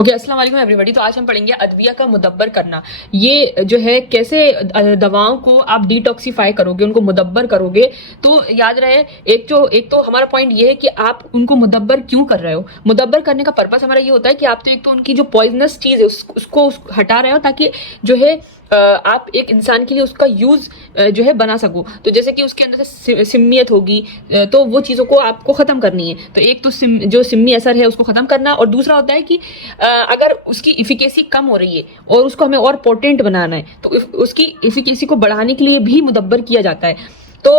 Okay, अस्सलाम वालेकुम everybody. तो आज हम पढ़ेंगे अदविया का मुदब्बर करना। ये जो है कैसे दवाओं को आप डिटॉक्सिफाई करोगे, उनको मुदब्बर करोगे। तो याद रहे, एक तो हमारा पॉइंट ये है कि आप उनको मुदब्बर क्यों कर रहे हो। मुदब्बर करने का पर्पस हमारा ये होता है कि आप तो एक तो उनकी जो पॉइजनस चीज़ है उसको हटा रहे हो, ताकि जो है आप एक इंसान के लिए उसका यूज जो है बना सको। तो जैसे कि उसके अंदर से सिम्मियत होगी, तो वो चीज़ों को आपको ख़त्म करनी है। तो एक तो जो सिम्मी असर है उसको ख़त्म करना, और दूसरा होता है कि अगर उसकी इफिकेसी कम हो रही है और उसको हमें और पोटेंट बनाना है, तो उसकी इफिकेसी को बढ़ाने के लिए भी मुदब्बर किया जाता है। तो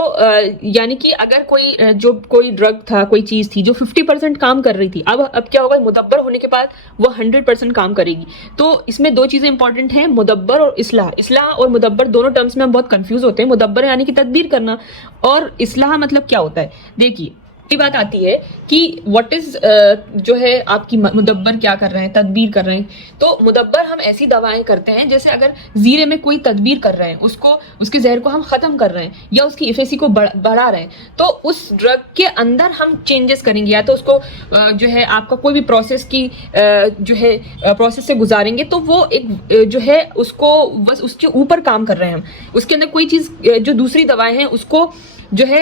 यानी कि अगर कोई ड्रग था, कोई चीज़ थी जो 50% काम कर रही थी, अब क्या होगा, मुदब्बर होने के बाद वो 100% काम करेगी। तो इसमें दो चीज़ें इंपॉर्टेंट हैं, मुदब्बर और इस्लाह और मुदब्बर दोनों टर्म्स में हम बहुत कंफ्यूज होते हैं। मुदब्बर यानी कि तदबीर करना, और इस्लाह मतलब क्या होता है। देखिए, बात आती है कि व्हाट इज जो है आपकी मुदब्बर क्या कर रहे हैं, तदबीर कर रहे हैं। तो मुदब्बर हम ऐसी दवाएं करते हैं, जैसे अगर जीरे में कोई तदबीर कर रहे हैं, उसके जहर को हम खत्म कर रहे हैं या उसकी इफेसी को बढ़ा रहे हैं, तो उस ड्रग के अंदर हम चेंजेस करेंगे, या तो उसको जो है आपका कोई भी प्रोसेस की जो है प्रोसेस से गुजारेंगे, तो वो एक जो है उसको बस उसके ऊपर काम कर रहे हैं हम। उसके अंदर कोई चीज़ जो दूसरी दवाएं हैं उसको जो है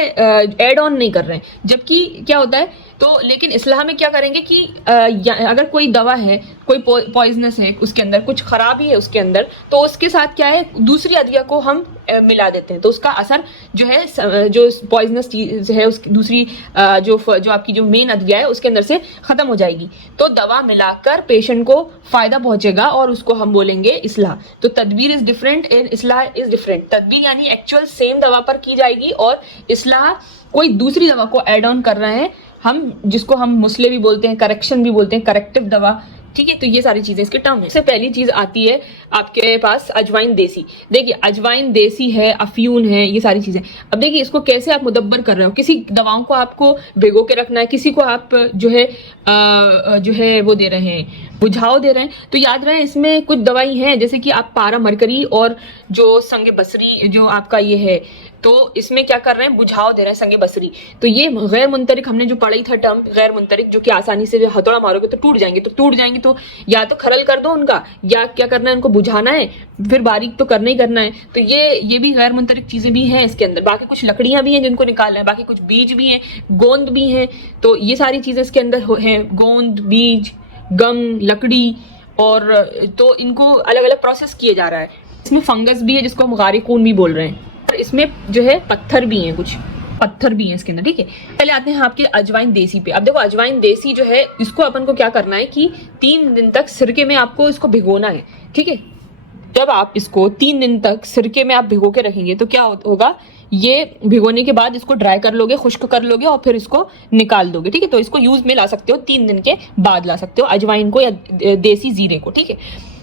एड ऑन नहीं कर रहे हैं। जबकि क्या होता है, तो लेकिन इस्लाह में क्या करेंगे कि अगर कोई दवा है, कोई पॉइजनस है, उसके अंदर कुछ खराबी है उसके अंदर, तो उसके साथ क्या है, दूसरी अदविया को हम मिला देते हैं। तो उसका असर जो है, जो पॉइजनस चीज है उसकी दूसरी जो आपकी जो मेन अदविया है उसके अंदर से खत्म हो जाएगी। तो दवा मिलाकर पेशेंट को फायदा पहुंचेगा, और उसको हम बोलेंगे इस्लाह। तो तदबीर इज डिफरेंट एंड इस्लाह इज डिफरेंट। तदबीर यानी एक्चुअल सेम दवा पर की जाएगी, और इस्लाह कोई दूसरी दवा को एड ऑन कर रहे हैं हम, जिसको हम मुस्ले भी बोलते हैं, करेक्शन भी बोलते हैं, करेक्टिव दवा। ठीक है, तो ये सारी चीजें इसके टर्म है। सबसे पहली चीज आती है आपके पास अजवाइन देसी। देखिए, अजवाइन देसी है, अफ्यून है, ये सारी चीजें। अब देखिए, इसको कैसे आप मुदब्बर कर रहे हो। किसी दवाओं को आपको भिगो के रखना है, किसी को आप जो है वो दे रहे हैं, बुझाव दे रहे हैं। तो याद रहे, इसमें कुछ दवाई हैं, जैसे कि आप पारा मरकरी और जो संगे बसरी जो आपका ये है, तो इसमें क्या कर रहे हैं, बुझाव दे रहे हैं, संगे बसरी। तो ये गैर मुंतरिक, हमने जो पढ़ी था टर्म गैर मुंतरिक, जो कि आसानी से जो हथौड़ा मारोगे तो टूट जाएंगे। तो या तो खरल कर दो उनका, या क्या करना है, उनको बुझाना है, फिर बारीक तो करना ही करना है। तो ये भी गैर मुंतरिक चीजें भी हैं इसके अंदर। बाकी कुछ लकड़ियां भी हैं जिनको निकालना है, बाकी कुछ बीज भी हैं, गोंद भी हैं। तो ये सारी चीजें इसके अंदर हैं, गोंद, बीज, गम, लकड़ी, और तो इनको अलग अलग प्रोसेस किए जा रहा है। इसमें फंगस भी है जिसको हम गारिकून भी बोल रहे हैं, और इसमें जो है पत्थर भी हैं, कुछ पत्थर भी हैं इसके अंदर। ठीक है, पहले आते हैं आपके अजवाइन देसी पे। अब देखो, अजवाइन देसी जो है, इसको अपन को क्या करना है कि 3 दिन तक सिरके में आपको इसको भिगोना है। ठीक है, जब आप इसको 3 दिन तक सिरके में आप भिगो के रखेंगे, तो क्या होगा, ये भिगोने के बाद इसको ड्राई कर लोगे, खुश्क कर लोगे, और फिर इसको निकाल दोगे। ठीक है, तो इसको यूज में ला सकते हो, 3 दिन के बाद ला सकते हो अजवाइन को या देसी जीरे को। ठीक है,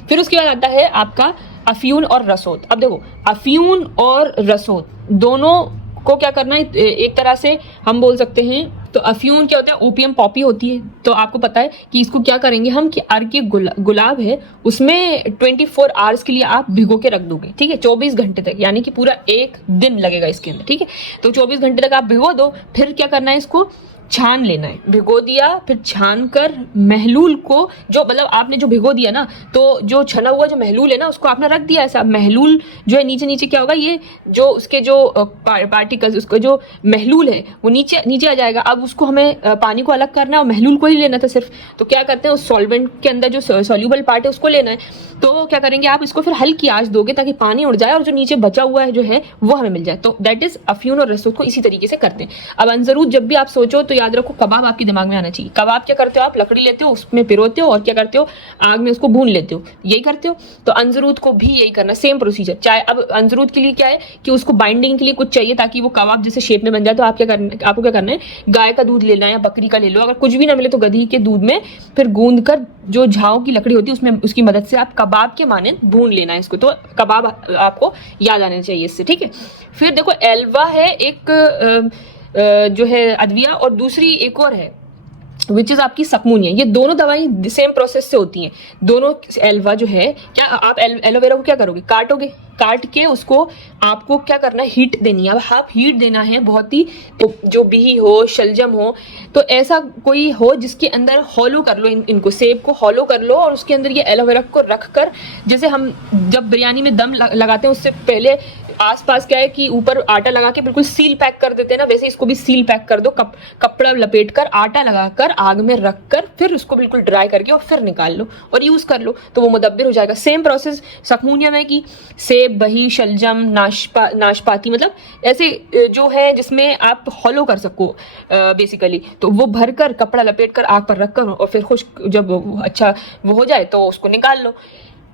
फिर उसके बाद आता है आपका अफ्यून और रसोत। अब देखो, अफ्यून और रसोत दोनों को क्या करना है, एक तरह से हम बोल सकते हैं। तो अफ्यून क्या होता है, ओपियम पॉपी होती है। तो आपको पता है कि इसको क्या करेंगे हम, कि अर्क के गुलाब है, उसमें 24 आवर्स के लिए आप भिगो के रख दोगे। ठीक है, 24 घंटे तक, यानी कि पूरा 1 दिन लगेगा इसके अंदर। ठीक है, तो 24 घंटे तक आप भिगो दो। फिर क्या करना है, इसको छान लेना है। भिगो दिया, फिर छान कर महलूल को, जो मतलब आपने जो भिगो दिया ना, तो जो छना हुआ जो महलूल है ना, उसको आपने रख दिया ऐसा। महलूल जो है नीचे क्या होगा, ये जो उसके जो पार्टिकल्स, उसका जो महलूल है वो नीचे आ जाएगा। अब उसको हमें पानी को अलग करना है, और महलूल को ही लेना था सिर्फ। तो क्या करते हैं, उस सॉल्वेंट के अंदर जो सॉल्यूबल पार्ट है उसको लेना है। तो क्या करेंगे, आप इसको फिर हल्की आंच दोगे ताकि पानी उड़ जाए, और जो नीचे बचा हुआ है जो है वो हमें मिल जाए। तो दैट इज अफ्यून और रसोत को इसी तरीके से करते हैं। अब अनजरूर जब भी आप सोचो तो याद रखो, कबाब आपके दिमाग में आना चाहिए। कबाब क्या करते हो, आप लकड़ी लेते हो, उसमें पिरोते हो, और क्या करते हो, आग में उसको भून लेते हो, यही करते हो। तो अनजरूत को भी यही करना, सेम प्रोसीजर। चाहे अब अनजरूत के लिए क्या है कि उसको बाइंडिंग के लिए कुछ चाहिए ताकि वो कबाब जैसे शेप में बन जाए। तो आपको क्या करना है, गाय का दूध लेना है या बकरी का ले लो, अगर कुछ भी ना मिले तो गधी के दूध में फिर गूंद कर, जो झाव की लकड़ी होती है उसमें, उसकी मदद से आप कबाब के माने भून लेना है इसको। तो कबाब आपको याद आने चाहिए इससे। ठीक है, फिर देखो, एल्वा है एक जो है अदविया, और दूसरी एक और है विच इज आपकी सकमुनिया। ये दोनों दवाई सेम प्रोसेस से होती हैं। दोनों एल्वा जो है, क्या आप एलोवेरा को क्या करोगे, काटोगे, काट के उसको आपको क्या करना है, हीट देनी है। अब आप हीट देना है बहुत ही, तो जो बिही हो, शलजम हो, तो ऐसा कोई हो जिसके अंदर हॉलो कर लो, इनको सेब को हॉलो कर लो और उसके अंदर ये एलोवेरा को रख कर, जैसे हम जब बिरयानी में दम लगाते हैं उससे पहले आसपास क्या है कि ऊपर आटा लगा के बिल्कुल सील पैक कर देते हैं ना, वैसे इसको भी सील पैक कर दो, कपड़ा लपेट कर आटा लगाकर आग में रख कर फिर उसको बिल्कुल ड्राई करके और फिर निकाल लो और यूज कर लो, तो वो मुदब्बिर हो जाएगा। सेम प्रोसेस सकमुनिया में कि सेब, बही, शलजम, नाशपाती, मतलब ऐसे जो है जिसमें आप हॉलो कर सको बेसिकली, तो वो भर कर कपड़ा लपेट कर आग पर रख कर और फिर खुश्क जब अच्छा वो हो जाए तो उसको निकाल लो।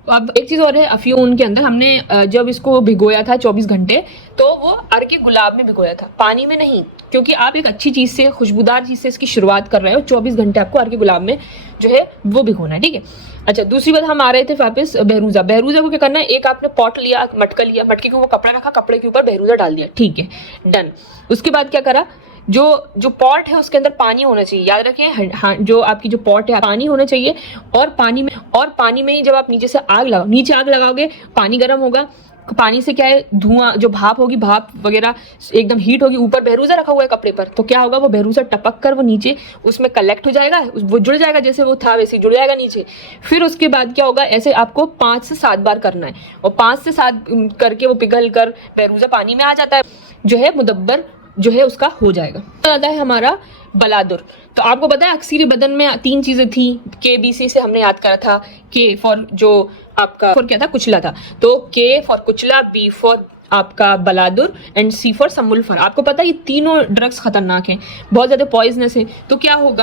अब एक चीज़ और है, अफ्यून के अंदर हमने जब इसको भिगोया था 24 घंटे, तो वो अर्के गुलाब में भिगोया था, पानी में नहीं, क्योंकि आप एक अच्छी चीज़ से, खुशबूदार चीज़ से इसकी शुरुआत कर रहे हो। 24 घंटे आपको अर्के गुलाब में जो है वो भिगोना है, ठीक है। अच्छा, दूसरी बात हम आ रहे थे वापस बहरूजा। बहरूजा को क्या करना है, एक आपने पॉट लिया, मटका लिया, मटके के ऊपर कपड़ा रखा, कपड़े के ऊपर बहरूजा डाल दिया, ठीक है, डन। उसके बाद क्या करा, जो पॉट है उसके अंदर पानी होना चाहिए, याद रखें, हाँ, जो आपकी जो पॉट है पानी होना चाहिए, और पानी में ही जब आप नीचे से आग लगाओ, नीचे आग लगाओगे, पानी गर्म होगा, पानी से क्या है, धुआं, जो भाप होगी, भाप वगैरह एकदम हीट होगी, ऊपर बहरूजा रखा हुआ है कपड़े पर, तो क्या होगा, वो बहरूजा टपक कर वो नीचे उसमें कलेक्ट हो जाएगा, वो जुड़ जाएगा, जैसे वो था वैसे जुड़ जाएगा नीचे। फिर उसके बाद क्या होगा, ऐसे आपको 5 से 7 बार करना है, और 5 से 7 करके वो पिघल कर बहरूजा पानी में आ जाता है, जो है मुदब्बर जो है उसका हो जाएगा। आता है हमारा बलादुर। तो आपको पता है अक्सीर बदन में 3 चीजें थी, KBC से हमने याद करा था, K फॉर जो आपका फॉर क्या था, कुचला था, तो K फॉर कुचला, B फॉर आपका बलादुर एंड C फॉर समुल्फर। आपको पता है ये तीनों ड्रग्स खतरनाक हैं, बहुत ज्यादा पॉइजनस है, तो क्या होगा,